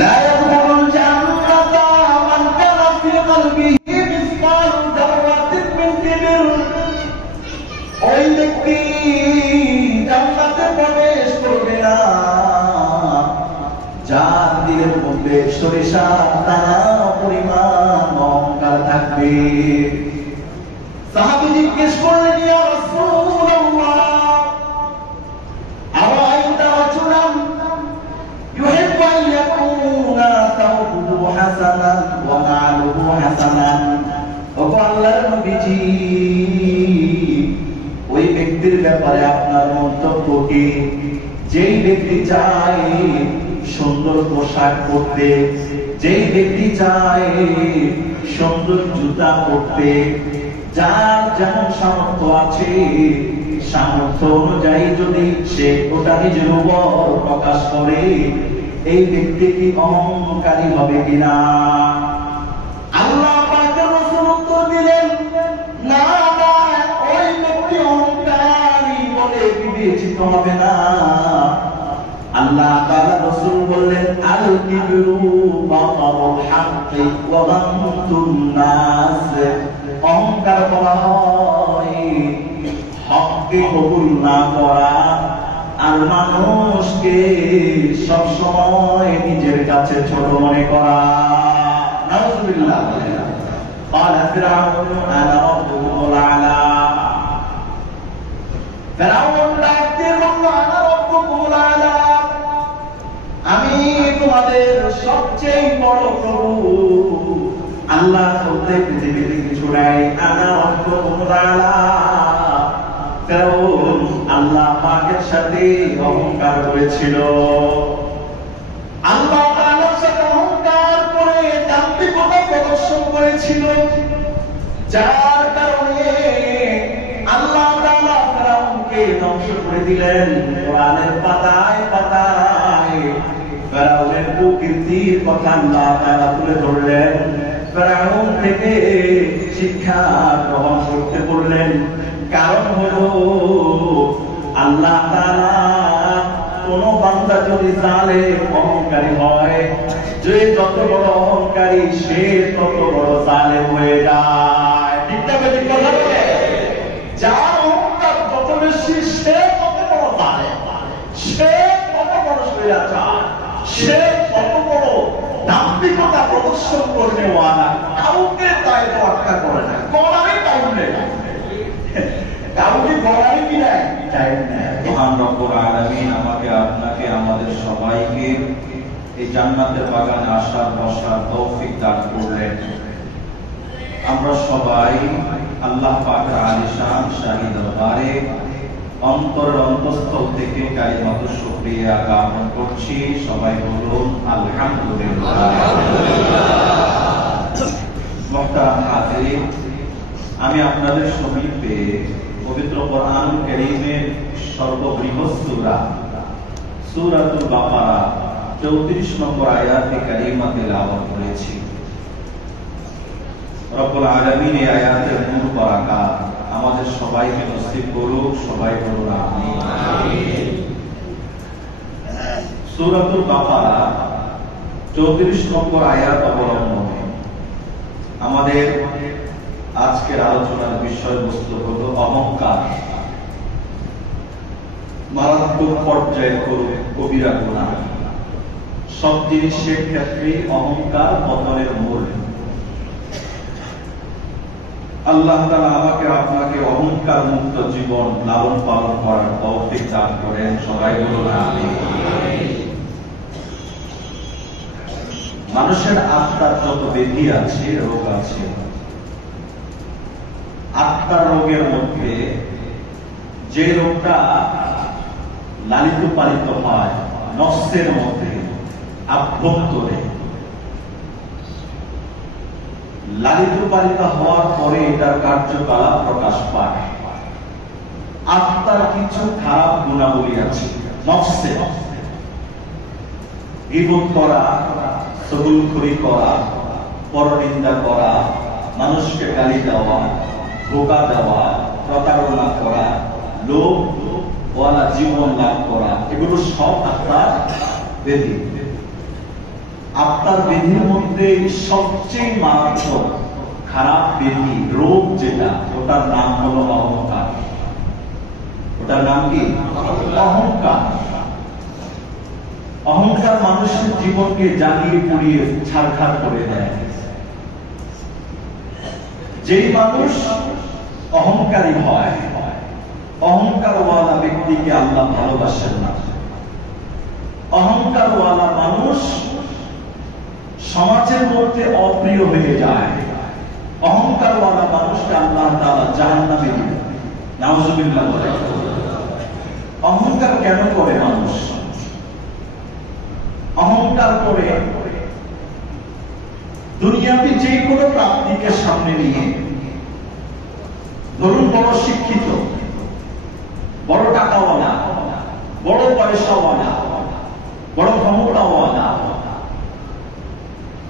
লা ইয়াদখুলুল জান্নাতা মান কানা ফি কলবিহি মিসকালু যাররাতিন মিন কিবর। ওই ব্যক্তি জান্নাতে প্রবেশ করবে না যার দিলের মধ্যে সরিষার দানা পরিমাণ অহংকার থাকবে। সাহাবী জিজ্ঞেস করলেন, ইয়া রাসূলুল্লাহ, আরাআইতা রাজুলান ইউহিব্বু আন ইয়াকুনা সাওবুহু হাসানান ওয়া মা'লুহু হাসানান। ওগো আল্লাহর নবীজি, ওই ব্যক্তির ব্যাপারে আপনার মন্তব্য কি? যেই ব্যক্তি চায় সুন্দর পোশাক পরতে, যেই ব্যক্তি চায় সুন্দর জুতা পরতে, যার যেমন সামর্থ্য আছে সামর্থ্য অনুযায়ী যদি সে ওটা নিজের উপর প্রকাশ করে, এই ব্যক্তি কি অহংকারী হবে কিনা? আল্লাহ পাকের রাসূল উত্তর দিলেন, না না, ওই ব্যক্তি অহংকারী বলে বিবেচিত হবে না। আল্লাহ তাআলা রাসূল বললেন, আল কিবরু বাতারুল হাক্কি ওয়া গামতুন নাস। অহংকার বলা হয় হককে কবুল না করা আর মানুষকে সব সময় নিজের কাছে ছোট মনে করা। নাউযুবিল্লাহ। ক্বালা ফিরআউন আনা রাব্বুকুমুল আ'লা। ফিরআউন ডাকতে বলল, আনা রাব্বুকুমুল আ'লা, আমি তোমাদের সবচেয়ে বড় প্রভু। আল্লাহ বলতে পৃথিবীতে কিছু নাই। আনা রাব্বুকুমুল আ'লা। ফিরআউন আল্লাহ পাকের সাথে অহংকার করেছিল, আল্লাহ তাআলার সাথে অহংকার করে দাম্ভিকতা প্রদর্শন করেছিল, যার কারণে আল্লাহ তাআলা ফিরআউনকে ধ্বংস করে দিলেন। কোরআনের পাতায় পাতায় ফিরআউনের কুকীর্তির কথা আল্লাহ তাআলা তুলে ধরলেন। ফিরআউন থেকে শিক্ষা গ্রহণ করতে বললেন। কারণ হলো আল্লাহ তাআলা কোন বান্দা যদি জালেম অহংকারী হয়, যে যত বড় অহংকারী সে তত বড় জালেম হয়ে যায়। ঠিক না বেঠিক কথা বলে? যার অহংকার যত বেশি সে তত বড় জালেম, সে তত বড় স্বৈরাচার, সে তত বড় দাম্ভিকতা প্রদর্শন করতে ওয়ালা। কাউকে তাই তো রক্ষা করে না, করারই টাইম নেই, কাউকে করারই কি নাই, টাইম নেই। মহান রব্বুল আলামিন আমাকে আপনাকে আমাদের সবাইকে এই জান্নাতের বাগানে আসার বসার তৌফিক দান করলেন। আমরা সবাই আল্লাহ পাকের আলিশান শাহী দরবারে অন্তরের অন্তঃস্থল থেকে কালিমাতুশ শুকরিয়া জ্ঞাপন করছি। সবাই বলুন আলহামদুলিল্লাহ। মুহতারাম হাজিরিন, আমি আপনাদের সমীপে পবিত্র কোরআনুল কারীমের সর্ববৃহৎ সূরা সূরাতুল বাকারা 34 নম্বর আয়াতে কারিমা তেলাওয়াত করেছি। রব্বুল আলামিন এই আয়াতের নূর বারাকাত আমাদের সবাইকে নসিব করুক। সবাই বলুন আমিন। সূরাতুল বাকারা 34 নম্বর আয়াত অবলম্বনে আমাদের আজকের আলোচনার বিষয়বস্তু হলো অহংকার। মারাত্মক পর্যায়ে কবিরা গুনাহ। সব জিনিসের ক্ষেত্রে অহংকার পতনের মূল। আল্লাহ তাআলা আমাকে আপনাকে অহংকার মুক্ত জীবন লালন পালন করার তৌফিক দান করেন। সবাই বলুন আমিন। মানুষের আত্মার যত ব্যাধি আছে, রোগ আছে, আত্মার রোগের মধ্যে যে রোগটা লালিত পালিত হয় নফসের মধ্যে, আভ্যন্তরে লালিত পালিত হওয়ার পরে এটার কার্যকলাপ প্রকাশ পায়। আত্মার কিছু খারাপ গুণাবলী আছে নফসে। গীবত করা, চুগলখড়ি করা, পরনিন্দা করা, মানুষকে গালি দেওয়া, ধোঁকা দেওয়া, প্রতারণা করা, লোভ ওয়ালা জীবন লাভ করা, এগুলো সব আত্মার ব্যাধি। আপনার ব্যাধির মধ্যে সবচেয়ে মারাত্মক খারাপ ব্যাধি রোগ যেটা, ওটার নাম হলো অহংকার। ওটার নাম কি? অহংকার। অহংকার মানুষের জীবনকে জ্বালিয়ে পুড়িয়ে ছারখার করে দেয়। যেই মানুষ অহংকারী হয়, অহংকারওয়ালা ব্যক্তিকে আল্লাহ ভালোবাসেন না। অহংকারওয়ালা মানুষ সমাজের মধ্যে অপ্রিয় হয়ে যায়। অহংকারওয়ালা মানুষকে আল্লাহ তাআলা জাহান্নামে দিবেন। নাউযুবিল্লাহ। অহংকার কেন করে মানুষ? অহংকার করে দুনিয়াতে যে কোনো প্রাপ্তিকে সামনে নিয়ে, ধরুন বড় শিক্ষিত, বড় টাকাওয়ালা, বড় পয়সাওয়ালা, বড় ক্ষমতাওয়ালা,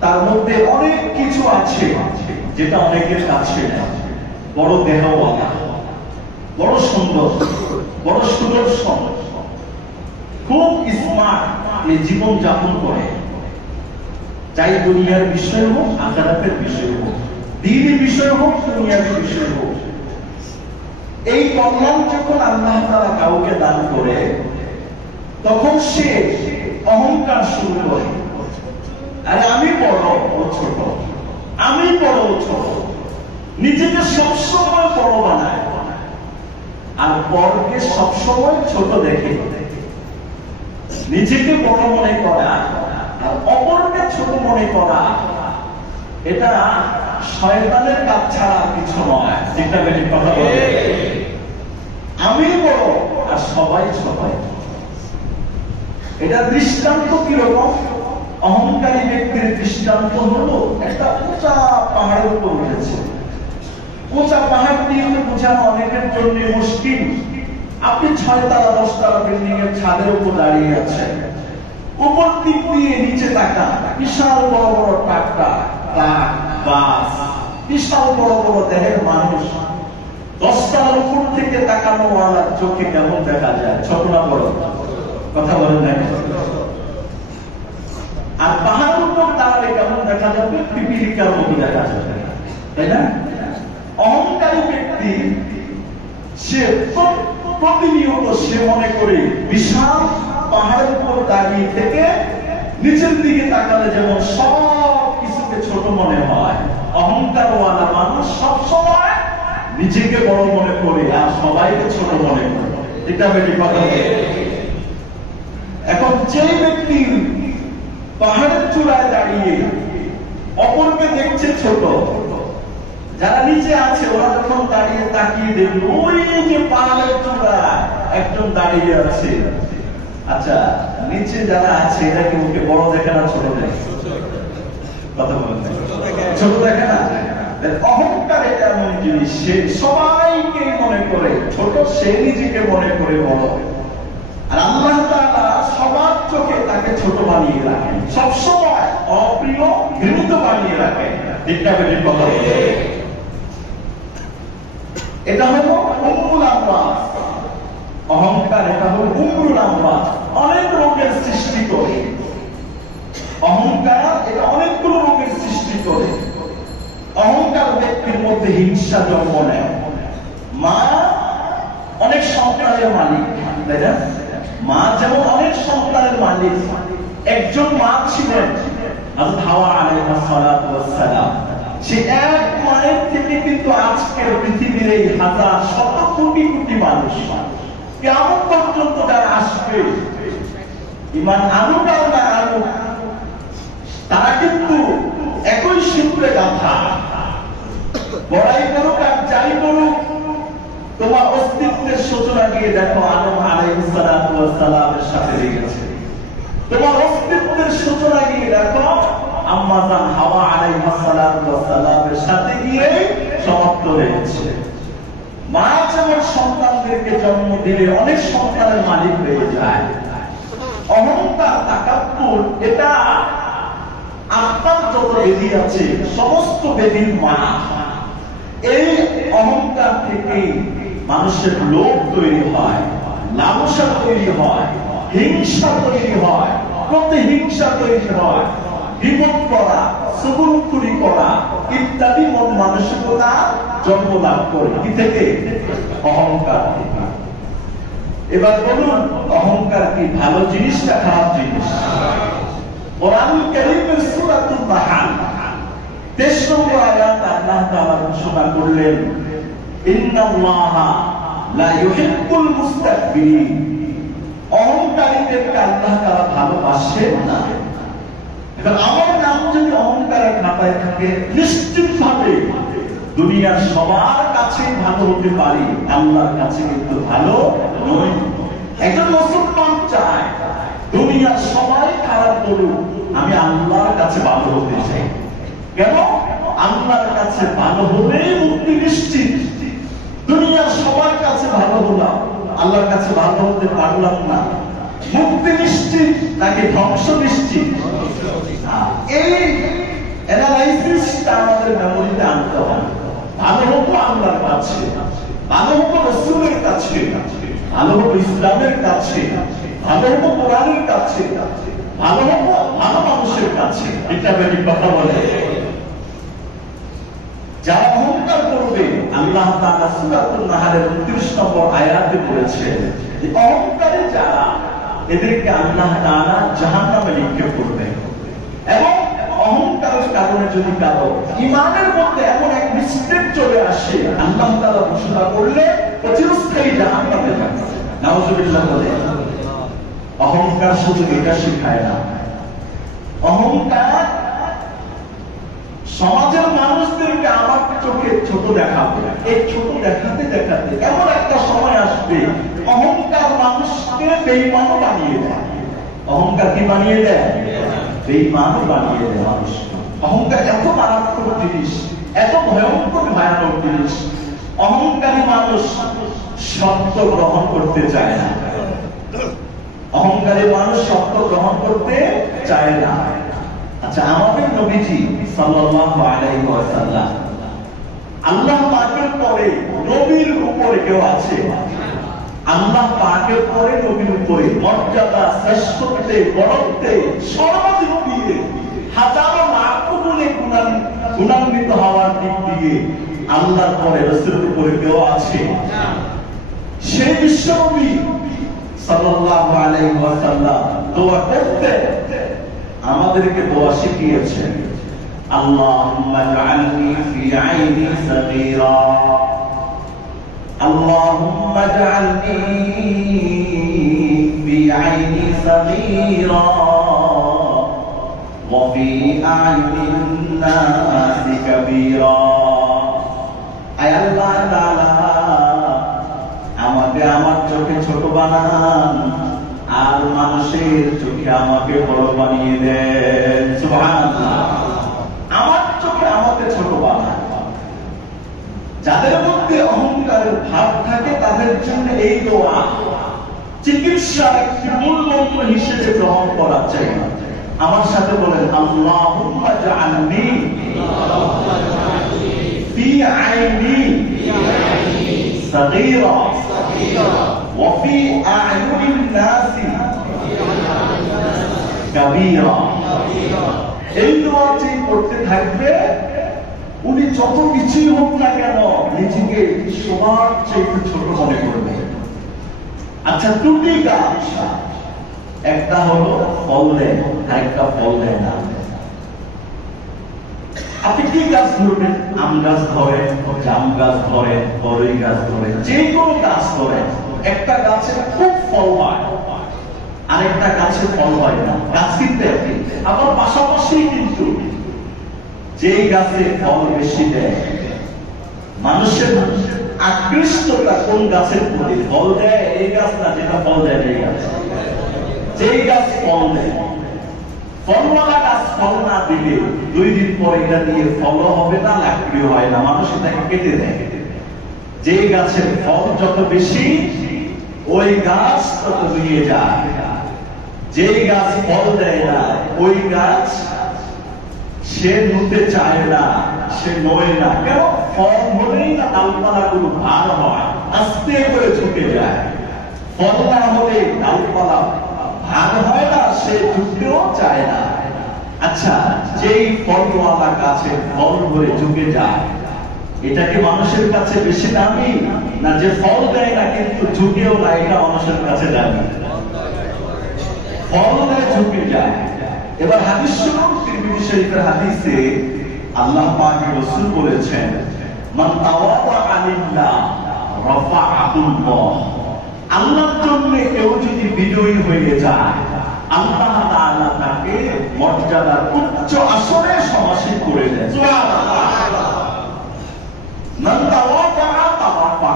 তার মধ্যে অনেক কিছু আছে যেটা অনেকের কাছে নেই। বড় দেহওয়ালা, বড় সুন্দর, বড় সুদর্শন, খুব স্মার্ট এই জীবন যাপন করে, চাই দুনিয়ার বিষয় হোক, আখিরাতের বিষয় হোক, দ্বীনের বিষয় হোক, দুনিয়ার বিষয় হোক। এই কল্যাণ যখন আল্লাহ তাআলা কাউকে দান করে, তখন সে অহংকার শুরু করে। আরে আমি বড়, ও ছোট, আমি বড়, ও ছোট, নিজেকে সবসময় বড় বানায় আর পরকে সবসময় ছোট দেখে। নিজেকে বড় মনে করা আর অপরকে ছোট মনে করা, এটা শয়তানের কাজ ছাড়া কিছু নয়। যেটা বেশি কথা বলে, আমি বড় আর সবাই ছোট। এটা দৃষ্টান্ত কিরকম? অহংকারী ব্যক্তির দৃষ্টান্ত হলো একটা উঁচা পাহাড়ের উপর উঠেছে। উঁচা পাহাড় দিয়ে বোঝানো অনেকের জন্য মুশকিল। আপনি 6 তলা 10 তলা বিল্ডিং এর ছাদের উপর দাঁড়িয়ে আছেন, উপর দিক দিয়ে নিচে তাকান, বিশাল বড় বড় ট্রাক্টর, ট্রাক, বাস, বিশাল বড় বড় দেহের মানুষ। 10 তলার উপর থেকে তাকানো ওয়ালার চোখে কেমন দেখা যায়? ছোট না বড়? কথা বলেন না? আর পাহাড়ের উপর দাঁড়ালে কেমন দেখা যাবে? পিপিলিকার মতো দেখা যাবে, তাই না? অহংকারী ব্যক্তি সে প্রতিনিয়ত সে মনে করে বিশাল পাহাড়ের উপর দাঁড়িয়ে থেকে নিচের দিকে তাকালে যেমন সব কিছুকে ছোট মনে হয়, অহংকারওয়ালা মানুষ সবসময় নিজেকে বড় মনে করে আর সবাইকে ছোট মনে করে। এটা বেশি কথা। এখন যে ব্যক্তি পাহাড়ের চূড়ায় দাঁড়িয়ে অপরকে দেখছে ছোট, যারা নিচে আছে ওরা যখন দাঁড়িয়ে তাকিয়ে দেখলো ওই যে পাহাড়ের চূড়ায় একজন দাঁড়িয়ে আছে, আচ্ছা নিচে যারা আছে এরা কি ওকে বড় দেখে না ছোট দেখে? কথা বলেন, ছোট দেখে না? অহংকার এটা এমন জিনিস, সে সবাইকে মনে করে ছোট, সে নিজেকে মনে করে বড়। আর আল্লাহ তাআলা সবার চোখে তাকে ছোট বানিয়ে রাখেন, সবসময় অপ্রিয়, ঘৃণিত বানিয়ে রাখেন। এটা বেশি কথা। এটা হলো উম্মুল আমরাজ। অহংকার এটা হলো উম্মুল আমরাজ, অনেক রোগের সৃষ্টি করে। অহংকার এটা অনেকগুলো রোগের সৃষ্টি করে। অহংকার ব্যক্তির মধ্যে হিংসা জন্ম নেয়। মা অনেক সন্তানের মালিক, তাই না? মা যেমন অনেক সন্তানের মালিক, একজন মা ছিলেন হযরত হাওয়া আলাইহিস সালাতু ওয়াস সালাম। সে এক মায়ের থেকে কিন্তু আজকের পৃথিবীর এই হাজার শত কোটি কোটি মানুষ, কিয়ামত পর্যন্ত যারা আসবে, ঈমান আনুক আর না আনুক, তারা কিন্তু একই সূত্রে গাঁথা। বড়াই করুক আর যাই করুক, তোমার অস্তিত্বের সূচনা গিয়ে দেখো আদম আলাইহিস সালাতু ওয়াস সালামের সাথে লেগেছে। তোমার অস্তিত্বের সূচনা গিয়ে দেখো আম্মা জান হাওয়া আলাইহিস সালাতু ওয়াস সালামের সাথে গিয়ে সমাপ্ত হয়েছে। মা যেমন সন্তানদেরকে জন্ম দিলে অনেক সন্তানের মালিক হয়ে যায়। অহংকার, তাকাব্বুর এটা আত্মার যত বেদি আছে সমস্ত বেদির মা। এই অহংকার থেকে মানুষের লোভ তৈরি হয়, লালসা তৈরি হয়, হিংসা তৈরি হয়, প্রতিহিংসা তৈরি হয়। বিপদ করা, সুবুলখুরি করা ইত্যাদি মন মানসিকতা জন্ম লাভ করে কি থেকে? অহংকার থেকে। এবার বলুন, অহংকার কি ভালো জিনিস না খারাপ জিনিস? কোরআনুল কারীমের সূরাতুন নাহল 23 নম্বর আয়াতে আল্লাহ তাআলা ঘোষণা করলেন, ইন্নাল্লাহা লা ইউহিব্বুল মুস্তাকবিরিন। অহংকারীদেরকে আল্লাহ তাআলা ভালোবাসেন না। এবার আমার নাম যদি অহংকারের খাতায় থাকে, নিশ্চিতভাবে দুনিয়ার সবার কাছে ভালো হতে পারি, আল্লাহর কাছে কিন্তু ভালো নই। একজন মুসলমান চায় দুনিয়ার সবাই খারাপ বলুক, আমি আল্লাহর কাছে ভালো হতে চাই। কেন? আল্লাহর কাছে ভালো হলেই মুক্তি নিশ্চিত। দুনিয়ার সবার কাছে ভালো হলাম, আল্লাহর কাছে ভালো হতে পারলাম না, মুক্তি নিশ্চিত নাকি ধ্বংস নিশ্চিত? এই অ্যানালাইসিসটা আমাদের মেমোরিতে আনতে হবে। ভালো হবো আল্লাহর কাছে, ভালো হবো রাসূলের কাছে, ভালো হবো ইসলামের কাছে, ভালো হবো কোরআনের কাছে, ভালো হবো ভালো মানুষের কাছে। এটা বেশি কথা বলে। যারা অহংকার করবে, আল্লাহ তাআলা সূরাতুন নাহলের 29 নম্বর আয়াতে বলেছেন যে অহংকারী যারা, এদেরকে আল্লাহ তাআলা জাহান্নামে নিক্ষেপ করবেন। এবং অহংকারের কারণে যদি কারো ঈমানের মধ্যে এমন এক মিস্টেক চলে আসে, আল্লাহ তাআলা ঘোষণা করলে চিরস্থায়ী জাহান্নামে যাবে। নাউযুবিল্লাহ বলে। অহংকার শুধু এটা শেখায় না, অহংকার সমাজের মানুষদেরকে আমার চোখে ছোট দেখাবে। এই ছোট দেখাতে দেখাতে এমন একটা সময় আসবে, অহংকার মানুষকে বেঈমানও বানিয়ে দেয়। অহংকার কি বানিয়ে দেয়? বেঈমানও বানিয়ে দেয় মানুষকে। অহংকার এত মারাত্মক জিনিস, এত ভয়ঙ্কর ভয়ানক জিনিস। অহংকারী মানুষ সত্য গ্রহণ করতে চায় না। অহংকারী মানুষ সত্য গ্রহণ করতে চায় না। আচ্ছা, আমাদের নবীজি সাল্লাল্লাহু আলাইহি ওয়াসাল্লাম, আল্লাহ পাকের পরে নবীর উপরে কেউ আছে? আল্লাহ পাকের পরে নবীর উপরে মর্যাদা, শ্রেষ্ঠত্বে, বড়ত্বে সর্বাধিক দিয়ে, হাজারো লাখ গুণে গুণান্বিত হওয়ার দিক দিয়ে আল্লাহর পরে রাসূলের উপরে কেউ আছে? সেই বিশ্বনবী সাল্লাল্লাহু আলাইহি ওয়াসাল্লাম দোয়া করতে আমাদেরকে দোয়া শিখিয়েছেন, আল্লাহুম্মা জাআলনি ফি আইনি সাগীরা, আল্লাহুম্মা জাআলনি ফি আইনি সাগীরা ওয়া ফি আইনিন নাসি কাবীরা। আয় আল্লাহ তাআলা, আমাকে আমার চোখে ছোট বানান, আর মানুষের চোখে আমাকে বড় বানিয়ে দেন। সুবহানাল্লাহ। আমার চোখে আমাকে ছোট বানান। যাদের মধ্যে অহংকারের ভাব থাকে তাদের জন্য এই দোয়া চিকিৎসার একটি মূল মন্ত্র হিসেবে গ্রহণ করা চাই। আমার সাথে বলেন, আল্লাহুম্মা জাআলনি ফি আইনি সাগীরা ওয়া ফি আ'য়ুনিন নাসি কাবীরা। এই দোয়াটি করতে থাকবে, উনি যত কিছুই হোক না কেন নিজেকে সবার চেয়ে ছোট মনে করবে। আচ্ছা, দুটি গাছ, একটা হলো ফল দেয়, আরেকটা ফল দেয় না। আপনি কি গাছ ধরবেন? আম গাছ ধরেন, জাম গাছ ধরেন, বড়ই গাছ ধরেন, যে কোনো গাছ ধরেন, একটা গাছে খুব ফল হয়, আরেকটা গাছে ফল হয় না। গাছ কিন্তু একই, আবার পাশাপাশি কিন্তু যেই গাছে ফল বেশি দেয়, মানুষের আকৃষ্টতা কোন গাছের প্রতি? ফল দেয় এই গাছ না, যেটা ফল দেয় এই গাছ। যেই গাছ ফল দেয়, ফলওয়ালা গাছ ফল না দিলে 2 দিন পর এটা দিয়ে ফলও হবে না, লাকড়িও হয় না, মানুষ এটাকে কেটে দেয়। যেই গাছের ফল যত বেশি, ওই গাছ তত নিয়ে যায়। যেই গাছ ফল দেয় না, ওই গাছ সে নিতে চায় না, সে নয় না। কেন? ফল হলেই না ডালপালাগুলো ভার হয়, আস্তে করে ঝুঁকে যায়। ফল না হলে ডালপালা ভার হয় না, সে ঝুঁকতেও চায় না। আচ্ছা, যেই ফলওয়ালা গাছে ফল ধরে ঝুঁকে যায়, এটা কি মানুষের কাছে বেশি দামি, না যে ফল দেয় না কিন্তু ঝুঁকেও না এটা মানুষের কাছে দামি? ফল দেয় ঝুঁকে যায়। এবার হাদিস শুনুন, তিরমিজি শরীফের হাদিসে আল্লাহ পাক রাসূল বলেছেন, মান তাওয়াদা লিল্লাহ রাফাআহুল্লাহ। আল্লাহর জন্য কেউ যদি বিনয়ী হয়ে যায়, আল্লাহ তাআলা তাকে মর্যাদার উচ্চ আসনে সমাসীন করে দেন। সুবহানাল্লাহ। মান তাওয়াদা তাওয়াফা।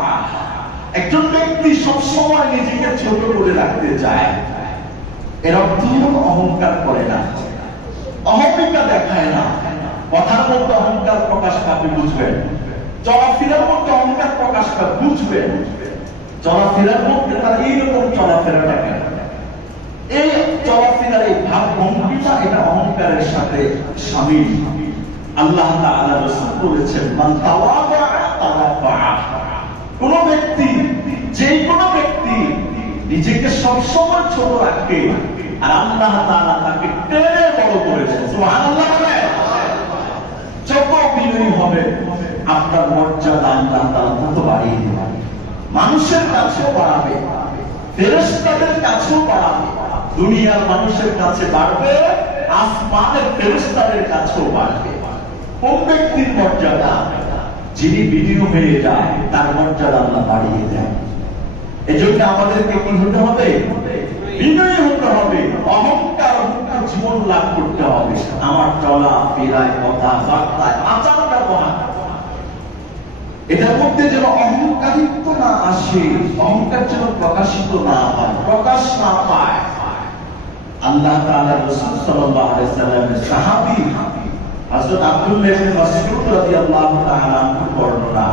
একজন ব্যক্তি সবসময় নিজেকে ছোট করে রাখতে চায়, এর অর্থ অহংকার করে না, অহমিকা দেখায় না। কথার মধ্যে অহংকার প্রকাশ পাবে বুঝবেন, চলাফেরার মধ্যে অহংকার প্রকাশ পাবে বুঝবেন, চলাফেরার মধ্যে তার এইরকম চলাফেরাটা কেন, এই চলাফেরার এই ভাবভঙ্গিটা এটা অহংকারের সাথে শামিল। আল্লাহ তাআলা রাসূল বলেছেন, মান তাওয়াদা তাওয়াফা। কোন ব্যক্তি, যে কোনো ব্যক্তি নিজেকে সবসময় ছোট রাখে আর আল্লাহ তাআলা তাকে টেনে বড় করেছেন। সুবহানাল্লাহ। যত বিনয়ী হবে আপনার মর্যাদা আল্লাহ তাআলা তত বাড়িয়ে দেবেন, মানুষের কাছেও বাড়াবে, ফেরেশতাদের কাছেও বাড়াবে, দুনিয়ার মানুষের কাছে বাড়বে, আসমানের ফেরেশতাদের কাছেও বাড়বে। কোন ব্যক্তির মর্যাদা? যিনি বিনয়ী হয়ে যায় তার মর্যাদা আল্লাহ বাড়িয়ে দেন। এজন্য আমাদেরকে কি হতে হবে? বিনয়ী হতে হবে, অহংকার মুক্ত জীবন লাভ করতে হবে। আমার চলা ফেরায়, কথা বার্তায়, আচার ব্যবহার, এটার মধ্যে যেন অহংকারিত্ব না আসে, অহংকার যেন প্রকাশিত না হয়, প্রকাশ না পায়। আল্লাহ তাআলা রাসূল সাল্লাল্লাহু আলাইহি ওয়াসাল্লামের সাহাবী হযরত আব্দুল্লাহ ইবনে মাসউদ রাদিয়াল্লাহু তাআলা আনহু বর্ণনা,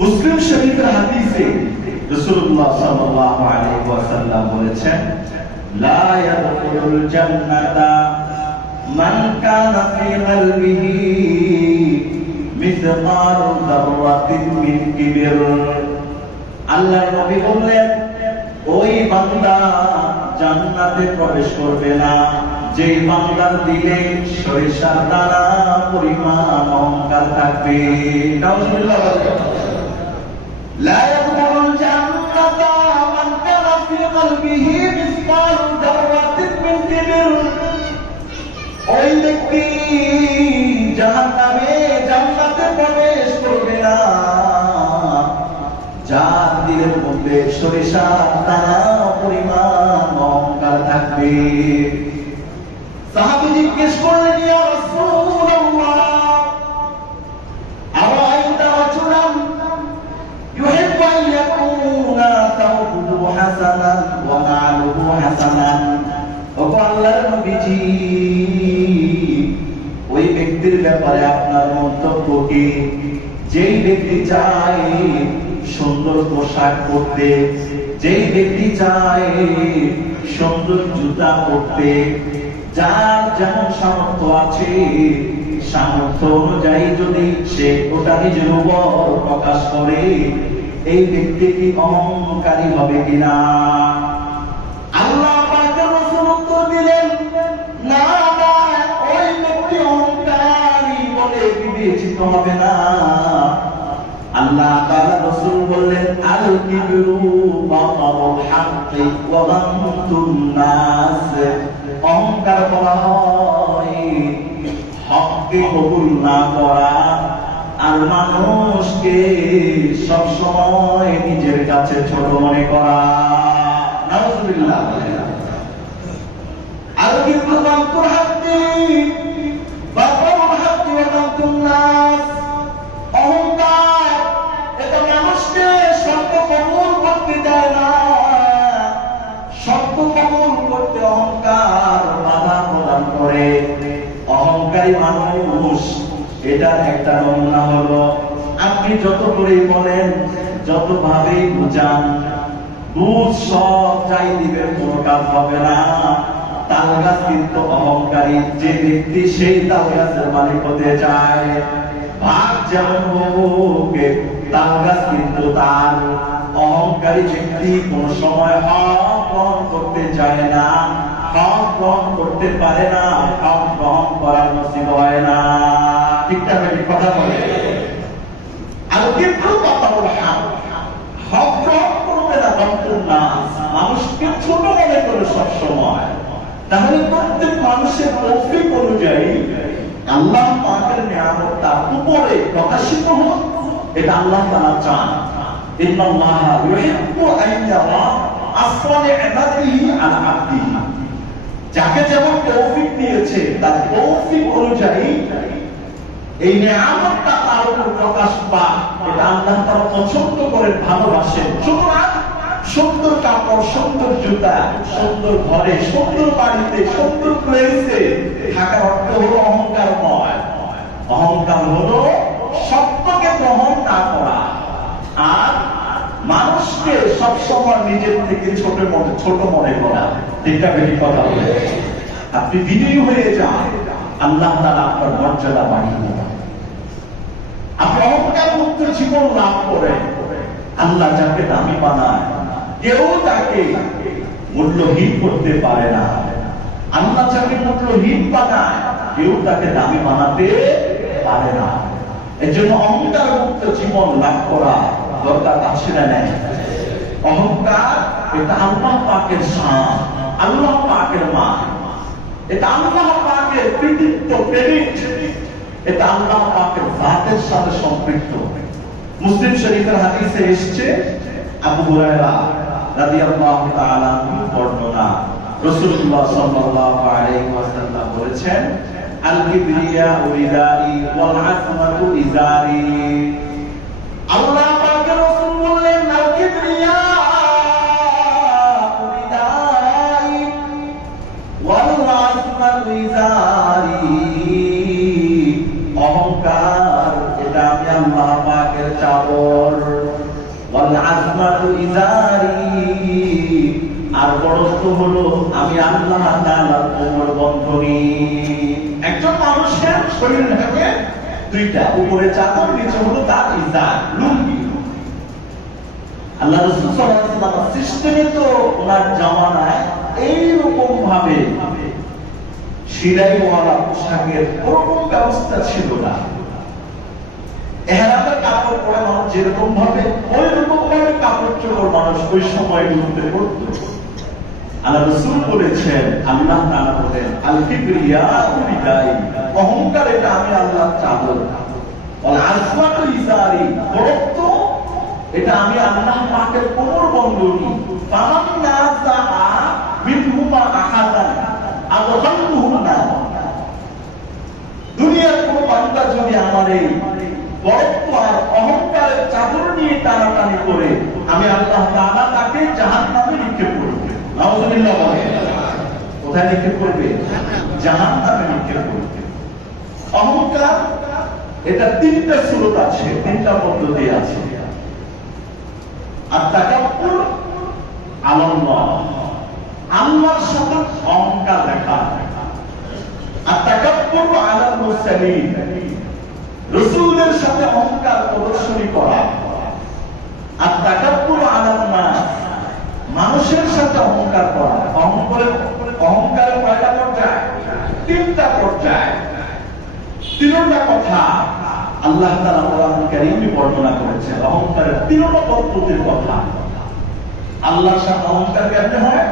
মুসলিম শরীফের হাদিসে রাসূলুল্লাহ সাল্লাল্লাহু আলাইহি ওয়াসাল্লাম বলেছেন, লা ইয়াদখুলুল জান্নাতা মান কানা ফি কলবিহি মিসকালু যাররাতিন মিন কিবর। আল্লাহর নবী বললেন, ওই বান্দা জান্নাতে প্রবেশ করবে না যে বান্দার দিলে সরিষার দানা পরিমাণ অহংকার থাকবে। নাউযুবিল্লাহ। লা ইয়াদখুলুল জান্নাতা মান কানা ফি কলবিহি মিসকালু যাররাতিন মিন কিবর। ওই ব্যক্তি জান্নাতে প্রবেশ করবে না যার দিলের মধ্যে সরিষার দানা পরিমাণ অহংকার থাকবে। সাহাবী জিজ্ঞেস করলেন, ইয়া রাসূলুল্লাহ, আরাআইতা রাজুলান ইউহিব্বু আন ইয়াকুনা সাওতুহু হাসানান ওয়া মালুহু হাসানান। ওগো আল্লাহর নবীজি, ওই ব্যক্তির ব্যাপারে আপনার মন্তব্য কি? যেই ব্যক্তি চায় সুন্দর পোশাক পরতে, যেই ব্যক্তি চায় সুন্দর জুতা পরতে, যার যেমন সামর্থ্য আছে সামর্থ্য অনুযায়ী যদি সে ওটা নিজের উপর প্রকাশ করে, এই ব্যক্তি কি অহংকারী হবে কিনা? আল্লাহ পাকের রাসূল উত্তর দিলেন, না না, ওই ব্যক্তি অহংকারী বলে বিবেচিত হবে না। আল্লাহ তাআলা রাসূল বললেন, আল কিবরু বাতারুল হাক্কি ওয়া গামতুন নাস। অহংকার বলা হয় হককে কবুল না করা আর মানুষকে সব সময় নিজের কাছে ছোট মনে করা। নাউযুবিল্লাহ। আল কিবরু বাতারুল হাক্কি ওয়া গামতুন নাস। অহংকার এটা মানুষকে সত্য কবুল করতে দেয় না, সত্য কবুল করতে অহংকার বাধা প্রদান করে। অহংকারী মানুষ এটার একটা নমুনা হলো, আপনি যত করেই বলেন, যত ভাবেই বুঝান, বুঝ সব চাই দিবেন, কোনো কাজ হবে না। তাল গাছ কিন্তু অহংকারী, যে ব্যক্তি সেই তাল গাছের মালিক হতে চায়, ভাগ যেমন হোক তাল গাছ কিন্তু তার। অহংকারী ব্যক্তি কোন সময় হক গ্রহণ করতে চায় না, হক গ্রহণ করতে পারে না, হক গ্রহণ করার নসিব হয় না। ঠিকঠাক কথা বলে। আর কিন্তু কথা বলে হক গ্রহণ করবে না বন্ধুর না, মানুষকে ছোট মনে করে সবসময়। তাহলে প্রত্যেক মানুষের তৌফিক অনুযায়ী আল্লাহ পাকের নিয়ামত তার উপরে প্রকাশিত হোক, এটা আল্লাহ তাআলা চান। ইন্নাল্লাহা ইউহিব্বু আন ইয়ারা আসওয়ানি ইবাদিহি আলা আবদিহি। যাকে যেমন তৌফিক দিয়েছে তার তৌফিক অনুযায়ী এই নিয়ামতটা তার উপর প্রকাশ পায়, এটা আল্লাহ তাআলা পছন্দ করেন, ভালোবাসেন। সুতরাং সুন্দর কাপড়, সুন্দর জুতা, সুন্দর ঘরে, সুন্দর বাড়িতে, সুন্দর প্লেসে থাকার অর্থ হলো অহংকার নয়। অহংকার হলো সত্যকে গ্রহণ না করা আর মানুষকে সবসময় নিজের থেকে ছোট মনে করা। এটা বেশি কথা বলে আপনি বিজয়ী হয়ে যান, আল্লাহ তাআলা আপনার মর্যাদা বাড়িয়ে দেন। আপনি অহংকার মুক্ত জীবন লাভ করেন, আল্লাহ যাকে দামি বানায় কেউ তাকে মূল্যহীন করতে পারে না। আল্লাহ যাকে মূল্যহীন বানায় কেউ তাকে দামি বানাতে পারে না। এর জন্য অহংকার মুক্ত জীবন লাভ করা দরকার আছে না নাই? অহংকার এটা আল্লাহ পাকের শান, আল্লাহ পাকের মান, এটা আল্লাহ পাকের কৃতিত্ব, ক্রেডিট, এটা আল্লাহ পাকের জাতের সাথে সম্পৃক্ত। মুসলিম শরীফের হাদিসে এসেছে, আবু হুরায়রা রাদিয়াল্লাহু তাআলা বর্ণনা, রাসূলুল্লাহ সাল্লাল্লাহু আলাইহি ওয়াসাল্লাম বলেছেন, আল কিবরিয়া রিদাই ওয়াল আজমাতু ইজারি। আল্লাহ পাকের রাসূল বললেন, আল কিবরিয়া রিদাই ওয়াল আজমাতু ইজারি। অহংকার এটা আমি আল্লাহ পাকের চাদর, ওয়াল আজমাতু ইজারি, আর বড়ত্ব হলো আমি আল্লাহ তাআলার কোমর বন্ধনী। একজন মানুষের শরীর থেকে দুইটা, উপরে চাদর, নিচে হলো তার ইজার, লুঙ্গি। আল্লাহ রাসূল সাল্লাল্লাহু আলাইহি ওয়াসাল্লাম সিস্টেমে তো ওনার জামানায় এইরকম ভাবে সিলাইওয়ালা পোশাকের কোনো ব্যবস্থা ছিল না। এহরামের কাপড় পরে মানুষ যেরকম ভাবে ওই রকম ভাবে কাপড় চোপড় মানুষ ওই সময় ঢুকতে পড়ত। আল্লাহ রাসূল বলেছেন, আল্লাহ তাআলা বলেন, আল কিবরিয়া রিদাই, অহংকার এটা আমি আল্লাহর চাদর, ওয়াল আজমাতু ইজারি, বড়ত্ব এটা আমি আল্লাহ পাকের কোমর বন্ধনী। ফামান নাযা মিনহুমা আহাদান আদখালতুহু নার। দুনিয়ার কোন বান্দা যদি আমার এই বড়ত্ব আর অহংকারের চাদর নিয়ে টানাটানি করে, আমি আল্লাহ তাআলা তাকে জাহান্নামে নিক্ষেপ করব। নাউযুবিল্লাহ বলেন, কোথায় নিক্ষেপ করবে? জাহান্নামে নিক্ষেপ করবে। অহংকার এটা তিনটা স্রোত আছে, তিনটা পদ্ধতি আছে। আর তাকাব্বুর আলাল্লাহ, আল্লাহর সাথে অহংকার দেখা। আর তাকাব্বুর আলাল মুরসালিন, রাসূলদের সাথে অহংকার প্রদর্শনী করা। আর তাকাব্বুর আলান নাস, মানুষের সাথে অহংকার করা। অহংকারের কয়টা পর্যায়? তিনটা পর্যায়। তিনটা কথা আল্লাহ তাআলা কোরআনুল কারীমে বর্ণনা করেছেন, অহংকারের তিনটা পদ্ধতির কথা। আল্লাহর সাথে অহংকার কেমনে হয়?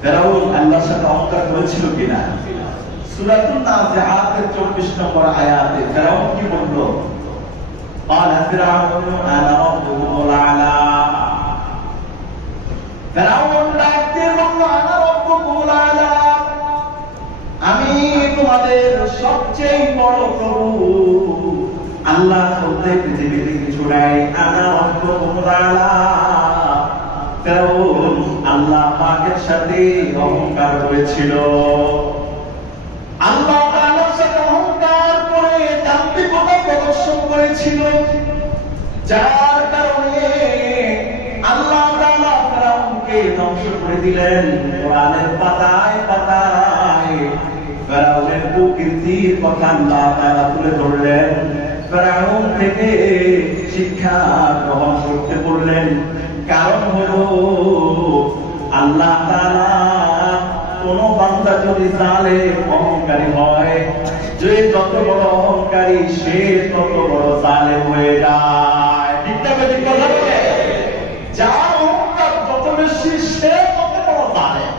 ফেরাউন আল্লাহর সাথে অহংকার করেছিল কিনা? সূরাতুন নাজিআতের 24 নম্বর আয়াতে ফেরাউন কি বলল? ক্বালা ফিরআউনু আনা রাব্বুকুমুল আ'লা। ফেরাউন ডাক দিয়ে বলল, আনা রাব্বুকুমুল আ'লা, আমি তোমাদের সবচেয়ে বড় প্রভু। আল্লাহ বলতে পৃথিবীতে কিছু নাই, আনা রাব্বুকুমুল আ'লা। ফেরাউন আল্লাহ পাকের সাথে অহংকার করেছিল, আল্লাহ তাআলার সাথে অহংকার করে দাম্ভিকতা প্রদর্শন করেছিল, যার কারণে আল্লাহ তাআলা ফেরাউনকে ধ্বংস করে দিলেন। কোরআনের পাতায় পাতায় ফেরাউনের কুকীর্তির কথা আল্লাহ তাআলা তুলে ধরলেন। ফেরাউন থেকে শিক্ষা গ্রহণ করতে বললেন। কারণ হলো আল্লাহ তাআলা কোন বান্দা যদি জালেম অহংকারী হয়, যে যত বড় অহংকারী সে তত বড় জালেম হয়ে যায়। ঠিক না বেঠিক কথা বলে? যার অহংকার যত বেশি সে তত বড় জালেম,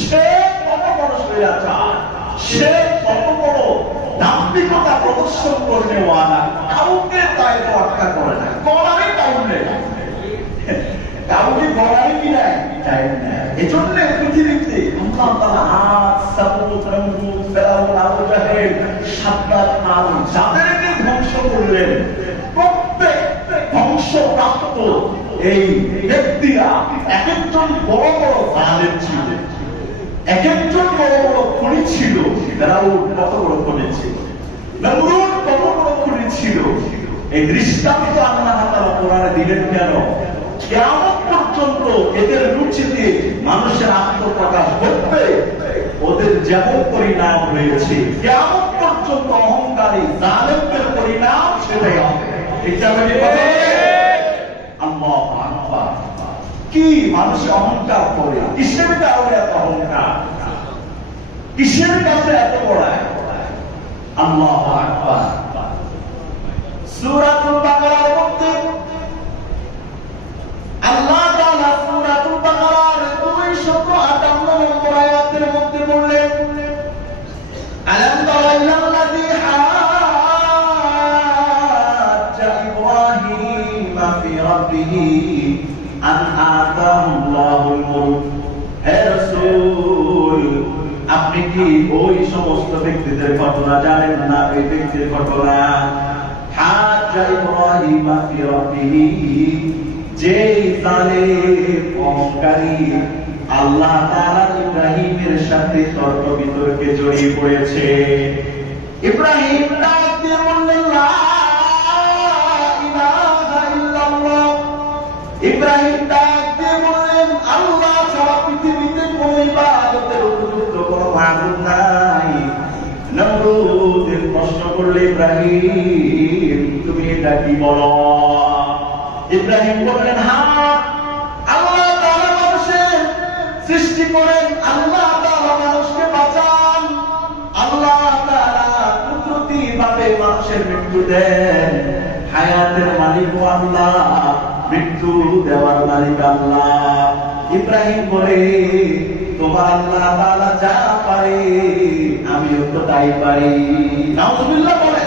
সে তত বড় স্বৈরাচার, সে তত বড় দাম্ভিকতা প্রদর্শন করতে ওয়ালা। কাউকে তাই তো আটকা করে না, করারই টাইম নেই, কাউকে করারই কি নাই, টাইম নেই। এজন্য পৃথিবীতে আল্লাহ তাআলা আদ, সামুদ, রমুদ, ফেরাউন, আবু জাহেল, সাদ্দাত, কারুন যাদেরকে ধ্বংস করলেন, প্রত্যেক ধ্বংসপ্রাপ্ত এই ব্যক্তিরা এক একজন বড় বড় জালেম ছিল, এক একজন বড় বড় খুনি ছিল। ফেরাউন কত বড় খুনি ছিল, নমরুদ কত বড় খুনি ছিল। এই দৃষ্টান্ত আল্লাহ তাআলা কোরআনে দিলেন কেন? কিয়ামত পর্যন্ত এদের রুচিতে মানুষের আত্মপ্রকাশ ঘটবে, ওদের যেমন পরিণাম হয়েছে কিয়ামত পর্যন্ত অহংকারী জালেমদের পরিণাম সেটাই হবে। এটা মানে আল্লাহু আকবার। কি মানুষ অহংকার করে, কিসের কারণে এত অহংকার, কিসের কাছে এত বড়ায়? আল্লাহু আকবার। সূরাতুল বাকারার মধ্যে আল্লাহ তাআলা সূরাতুল বাকারার 258 নম্বর আয়াতের মধ্যে বললেন, আলাম তারা ইলাল্লাযী হাজ্জা ইব্রাহিম ফি রাব্বিহি আন আতাহুল্লাহুল মুলক। হে রাসূল, আপনি কি ওই সমস্ত ব্যক্তিদের ঘটনা জানেন না? ওই ব্যক্তির ঘটনা হাজ্জা ইব্রাহিম ফি রাব্বিহি, যে জালেম অহংকারী আল্লাহ তাআলা ইব্রাহিমের সাথে তর্ক বিতর্কে জড়িয়ে পড়েছে। ইব্রাহিম ডাক দিয়ে বললেন, লা ইলাহা ইল্লাল্লাহ। ইব্রাহিম ডাক দিয়ে বললেন, আল্লাহ ছাড়া পৃথিবীতে কোনো ইবাদতের উপযুক্ত কোনো মাবুদ নাই। নমরুদ প্রশ্ন করলে, ইব্রাহিম তুমি এটা কি বলো? ইব্রাহিম বললেন, হ্যাঁ, আল্লাহ তাআলা মানুষের সৃষ্টি করেন, আল্লাহ তাআলা মানুষকে বাঁচান, আল্লাহ তাআলা কুদরতি ভাবে মানুষের মৃত্যু দেন। হায়াতের মালিক আল্লাহ, মৃত্যু দেওয়ার মালিক আল্লাহ। ইব্রাহিম বলে, তোমার আল্লাহ তাআলা যা পারে আমিও তো তাই পারি। নাউযুবিল্লাহ বলে,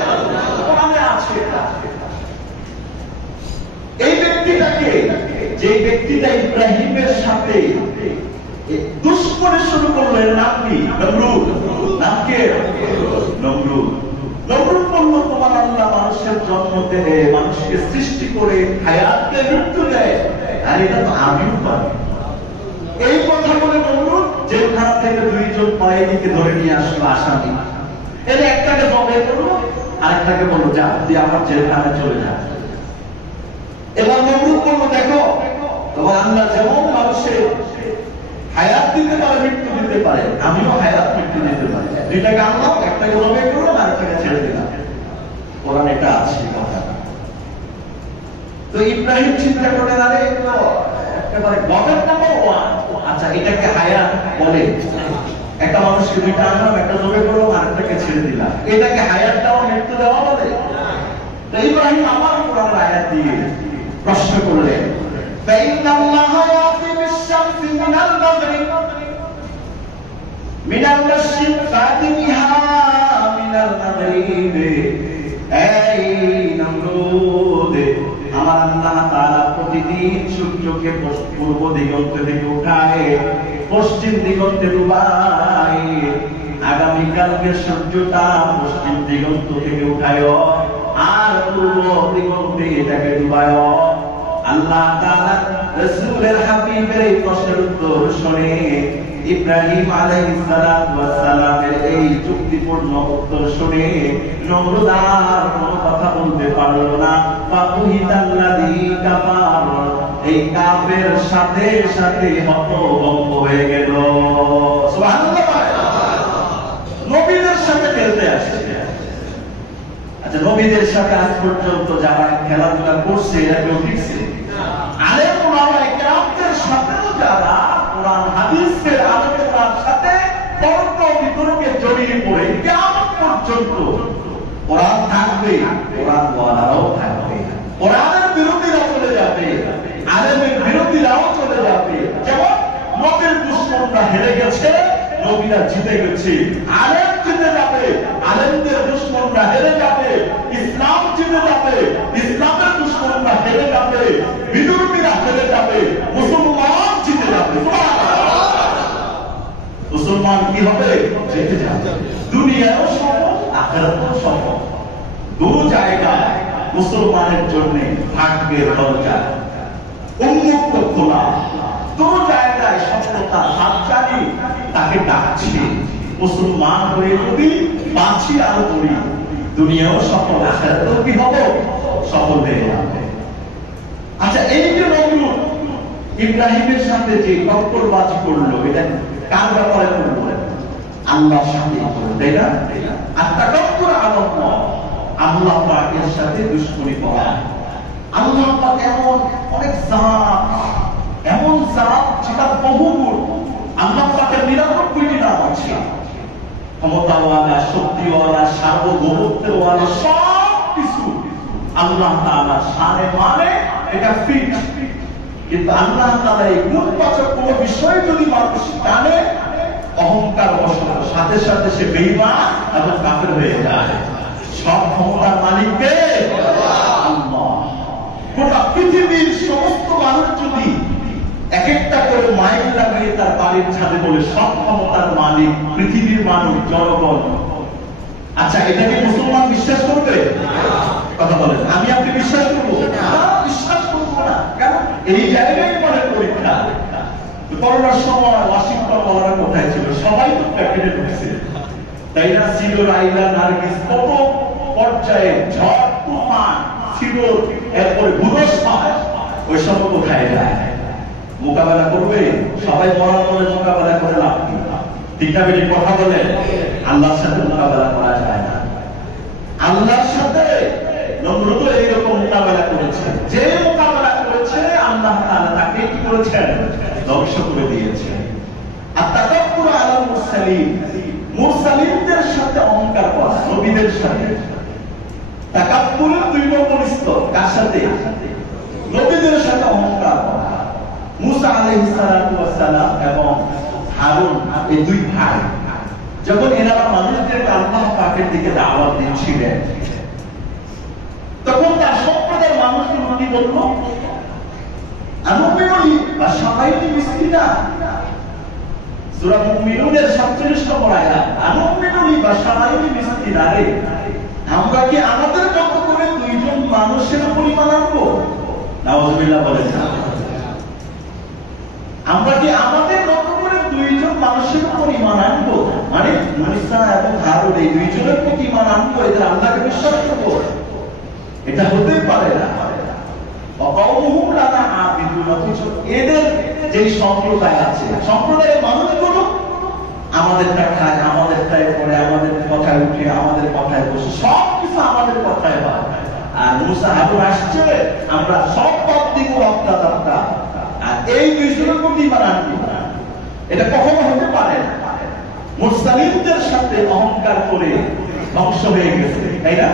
কোরআনে আছে এটা। এই ব্যক্তিটাকে, যে ব্যক্তিটা ইব্রাহিমের সাথে দুশ্মনী শুরু করলেন, নাম কি? নমরুদ। নাম কে? নমরুদ। নমরুদ বলল, তোমার আল্লাহ মানুষের জন্ম দেয়, মানুষকে সৃষ্টি করে হায়াতকে মৃত্যু দেয়, আর এটা তো আমিও পারি। এই কথা বলে নমরুদ জেলখানা থেকে দুইজন কয়েদিকে ধরে নিয়ে আসলো আসামি। এর একটাকে জবাই করলো, আরেকটাকে বললো, যা দিয়ে আমার জেলখানায় চলে যা। এবার নমরুদ বলল, দেখো তোমার আল্লাহ যেমন মানুষের হায়াত দিতে পারে, মৃত্যু দিতে পারে, আমিও হায়াত মৃত্যু দিতে পারি। দুইটাকে আনলাম, একটাকে জবাই করলাম, আরেকটাকে ছেড়ে দিলাম। কোরআনে এটা আছে কথা। তো ইব্রাহিম চিন্তা করে, আরে একেবারে গভের নাম্বার ওয়ান, আচ্ছা এটাকে হায়াত বলে। একটা মানুষকে দুইটা আনলাম, একটা জবাই করলাম, আরেকটাকে ছেড়ে দিলাম, এটাকে হায়াত দেওয়া, মৃত্যু দেওয়া বলে? তো ইব্রাহিম আবার কোরআনের আয়াত দিয়ে প্রশ্ন করলেন, ফাইন্নাল্লাহা ইয়াতি বিশ-শামসি মিনাল মাগরিব মিনাল মাশরিক ফাতি বিহা মিনাল মাগরিব। এই নমরুদ, আমার আল্লাহ তাআলা প্রতিদিন সূর্যকে পূর্ব দিগন্ত থেকে উঠায়, পশ্চিম দিগন্তে ডুবায়। আগামীকালকে সূর্যটা পশ্চিম দিগন্ত থেকে উঠায় আর পূর্ব দিগন্তে এটাকে ডুবায়। আল্লাহ তাআলা রাসূলের হাবিবের এই প্রশ্নের উত্তর শুনে ইব্রাহিম আলাইহিস সালাতু ওয়াস সালামের এই যুক্তিপূর্ণ উত্তর শুনে নমরুদ আর কোনো কথা বলতে পারল না। ফাবুহিতাল্লাযী কাফার, এই কাফের সাথে সাথে হতভম্ব হয়ে গেল। সুবহানাল্লাহ। নবীদের সাথে খেলতে আসছে। আচ্ছা, নবীদের সাথে আজ পর্যন্ত যারা খেলাধুলা করছে এরা কেউ ঠিকছে? আলেম ওলামায়ে কেরামদের সাথেও যারা কোরআন হাদিসের আলোচনার সাথে জমিনে পড়ে কিয়ামত পর্যন্ত কোরআন থাকবে, কোরআন ওয়ালারাও থাকবে, কোরআনের বিরোধীরা চলে যাবে, আলেমের বিরোধীরাও চলে যাবে। যেমন নবীর দুশমনরা হেরে গেছে, নবীরা জিতে গেছে। আলেম জিতে যাবে, আলেমদের দুশমনরা হেরে যাবে। ইসলাম জিতে যাবে, ইসলামের দুশমনরা হেরে যাবে, বিধর্মীরা হেরে যাবে, মুসলমান জিতে যাবে। মুসলমান কি হবে? জিতে যাবে। দুনিয়াও সফল, আখিরাতেও সফল। দু জায়গায় মুসলমানের জন্য ভাগ্যের দরজা উন্মুক্ত খোলা। দু জায়গায় সফলতা হাতছানি তাকে ডাকছে। মুসলমান হয়ে যদি বাঁচি আর করি, দুনিয়াও সফল, আখিরাতেও কি হবে? সফল হয়ে যাবে। আচ্ছা, এই যে নমরুদ ইব্রাহিমের সাথে যে টক্করবাজি করলো, এটা কার ব্যাপারে করলো? আল্লাহর সাথে করলো, তাই না? আর তাকাব্বুর আলাল্লাহ, আল্লাহ পাকের সাথে দুশমনি করা। আল্লাহ পাক এমন অনেক জাত, এমন জাত যেটা বহুগুণ। আল্লাহ পাকের 99টি নাম আছে। ক্ষমতাওয়ালা, শক্তিওয়ালা, সার্বভৌমত্বওয়ালা, সব কিছু আল্লাহ তাআলা শানে মানে এটা ফিট। কিন্তু আল্লাহ তাআলা এই গুণবাচক কোন বিষয় যদি মানুষ জানে, অহংকার বশত সাথে সাথে সে বেঈমান এবং কাফের হয়ে যায়। সব ক্ষমতার মালিক কে? আল্লাহ। গোটা পৃথিবীর সমস্ত মানুষ যদি এক একটা করে মাইক লাগিয়ে তার বাড়ির ছাদে বলে সব ক্ষমতার মালিক পৃথিবীর মানুষ, জনগণ, আচ্ছা এটাকে মুসলমান বিশ্বাস করবে? কথা বলেন, আমি আপনি বিশ্বাস করবো? বিশ্বাস করবো না। কেন? এই জায়গায় মানে পরীক্ষা। করোনার সময় ওয়াশিংটন বলার কোথায় ছিল? সবাই তো প্যাকেটে ঢুকছে, তাই না? ছিল রাইলা, নার্গিস, কত পর্যায়ে ঝড় তুফান ছিল, এরপরে ভূমিস্খলন, ওই সব কোথায় যায়? মোকাবেলা করবে? সবাই মরার পরে মোকাবেলা করে লাভ কি? ঠিক না বেশি কথা বলে? আল্লাহর সাথে মোকাবেলা করা যায় না। আল্লাহর সাথে নমরুদ এইরকম মোকাবেলা করেছে। যে মোকাবেলা করেছে আল্লাহ তাআলা তাকে কি করেছেন? ধ্বংস করে দিয়েছেন। আর তাকাব্বুর আলাল মুরসালিন, মুরসালিনদের সাথে অহংকার করা, নবীদের সাথে। তাকাব্বুরের 2 নম্বর স্তর কার সাথে? নবীদের সাথে অহংকার করা। মুসা আলাইহিস সালাতু ওয়াস সালাম এবং হারুন, এই 2 ভাই, যখন এনারা মানুষদেরকে আল্লাহ পাকের দিকে দাওয়াত দিচ্ছিলেন, তখন তার সম্প্রদায়ের মানুষগুলো কি বলল? আনুমিনুলি বা সামাইনি মিসকিনা। সূরা মুমিনুনের 47 নম্বর আয়াত। আনুমিনুলি বা সামাইনি মিসকিনা, রে আমরা কি আমাদের মত করে 2 জন মানুষের পরিমাণ আনবো? নাউযুবিল্লাহ বলেন। আমরা কি আমাদের মত করে 2 জন মানুষের পরিমাণ আনবো? মানে মুসা এবং হারুন এই 2 জনের পরিমাণ আনবো, এটা আল্লাহকে বিশ্বাস করবো? এটা হতে পারে না। অকাউমুহুম লানা আবিদুন, এদের যে সম্প্রদায় আছে, সম্প্রদায়ের মানুষগুলো আমাদেরটা খায়, আমাদেরটাই পড়ে, আমাদের কথায় উঠে, আমাদের কথায় বসে, সব কিছু আমাদের কথায় হয়। আর মুসা হারুন আসছে, আমরা সব পথ দিব রক্তাদাত্তা, আর এই 2 জনের পরিমাণ আনবো। এটা কখনো হতে পারে না। মুরসালিনদের সাথে অহংকার করে ধ্বংস হয়ে গেছে, তাই না?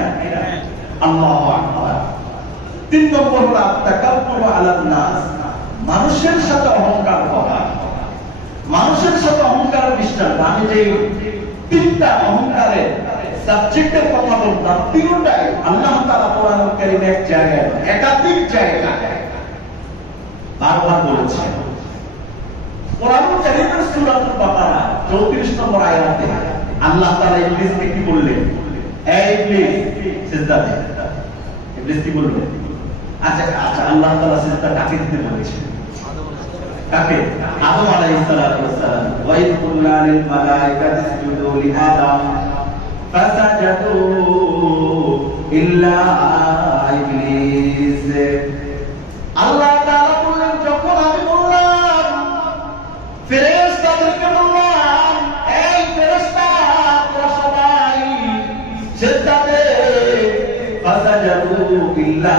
আল্লাহু আকবার। 3 নম্বর হলো তাকাব্বুর আলান নাস, মানুষের সাথে অহংকার করা। মানুষের সাথে অহংকার দৃষ্টান্ত, আমি যে 3টা অহংকারের সাবজেক্টের কথা বললাম, 3টাই আল্লাহ তাআলা কোরআনুল কারীমে এক জায়গায়, একাধিক জায়গায় বারবার বলেছেন। কোরআনুল কারীমের সূরাতুল বাকারা 34 নম্বর আয়াতে আল্লাহ তাআলা ইবলিসকে কি বললেন? এই ইবলিস সিজদা দে। ইবলিস কি বলল? আচ্ছা আল্লাহ তাআলা সিজদা কাকে দিতে বলেছেন? কাকে? আদম আলাইহিস সালাতু ওয়াস সালাম। ওয়া ইয কুল্লা লিল মালাইকাতি ইসজুদু লি আদম ফাসাজাদু ইল্লা ইবলিস। আল্লাহ তাআলা বললেন, যখন আমি বললাম, ফেরেশতাদেরকে বললাম, এই ফেরেশতা তোরা সবাই সিজদা দে, ফাসাজাদু ইল্লা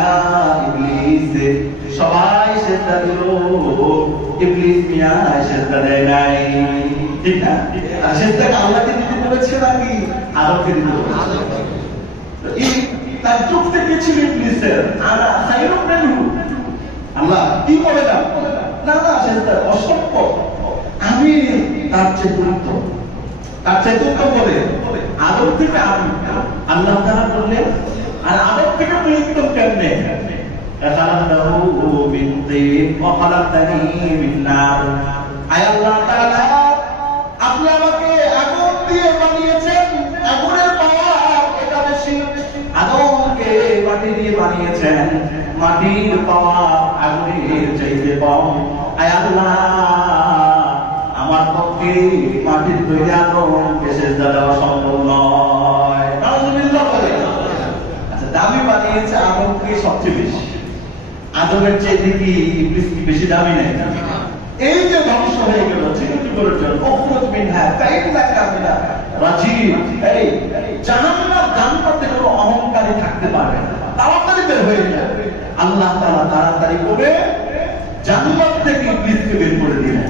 ইবলিস, সবাই সিজদা দিল, ইবলিস মিয়া সিজদা দেয় নাই। ঠিক না? আর সিজদা আল্লাহকে দিতে বলেছে। বলেছে নাকি আদমকে দিতে বলেছে? এই তাজ্জুব থেকে ছিল ইবলিসের, আনা খায়রুম মিনহু। আল্লাহ কি বলে না, না না সেটা অসম্ভব, আমি তার চেয়ে উত্তম, তার চেয়ে উত্তম বলে আদম থেকে আমি। আল্লাহ তাআলা বললেন, আর আদম থেকে তুই উত্তম কেমনে? খালাকতাহু মিন তিন ওয়া খালাকতানি মিন নার। আয় আল্লাহ তাআলা, আপনি আমাকে আগুন দিয়ে বানিয়েছেন, আগুনের পাওয়ার এটা বেশি। আদমকে মাটি দিয়ে বানিয়েছেন, মাটির পাওয়ার আগুনের চাইতে কম। আয় আল্লাহ, আমার পক্ষে মাটির তৈরি আদমকে সেজদা দেওয়া সম্ভব নয়। নাউযুবিল্লাহ বলে। আচ্ছা, দামি বানিয়েছে আদমকে সবচেয়ে বেশি, আদমের চাইতে কি ইবলিস কি বেশি দামি নাই? এই যে ধ্বংস হয়ে গেল চিরজীবনের জন্য, উখরুজ মিনহা ফাইন্নাকা মিনাল রাজিম। এই জাহান্নাম, জান্নাতে কোনো অহংকারী থাকতে পারবে না, তাড়াতাড়ি বের হয়ে যাবে। আল্লাহ তাআলা তাড়াতাড়ি করে জান্নাত থেকে ইবলিসকে বের করে দিলেন,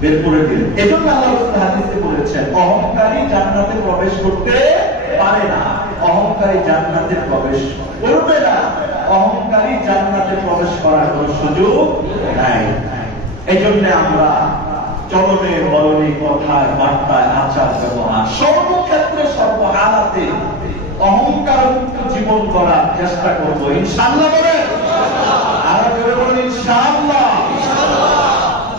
বের করে দিলেন। এজন্য আল্লাহ রাসূল হাদিসে বলেছেন, অহংকারী জান্নাতে প্রবেশ করতে পারে না, অহংকারী জান্নাতে প্রবেশ করবে না, অহংকারী জান্নাতে প্রবেশ করার কোনো সুযোগ নাই। এই জন্য আমরা চলনে বলনে কথায় বার্তায় আচার ব্যবহার সর্বক্ষেত্রে সর্বহালাতে অহংকার মুক্ত জীবন করার চেষ্টা করবো, ইনশাআল্লাহ। বলেন আরো জোরে বলেন ইনশাআল্লাহ।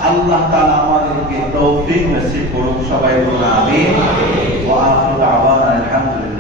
আল্লাহ তাআলা আমাদেরকে তৌফিক নসিব করুন, সবাই বলুন আমিন। ওয়া আখিরু দাওয়ানা আলহামদুলিল্লাহ।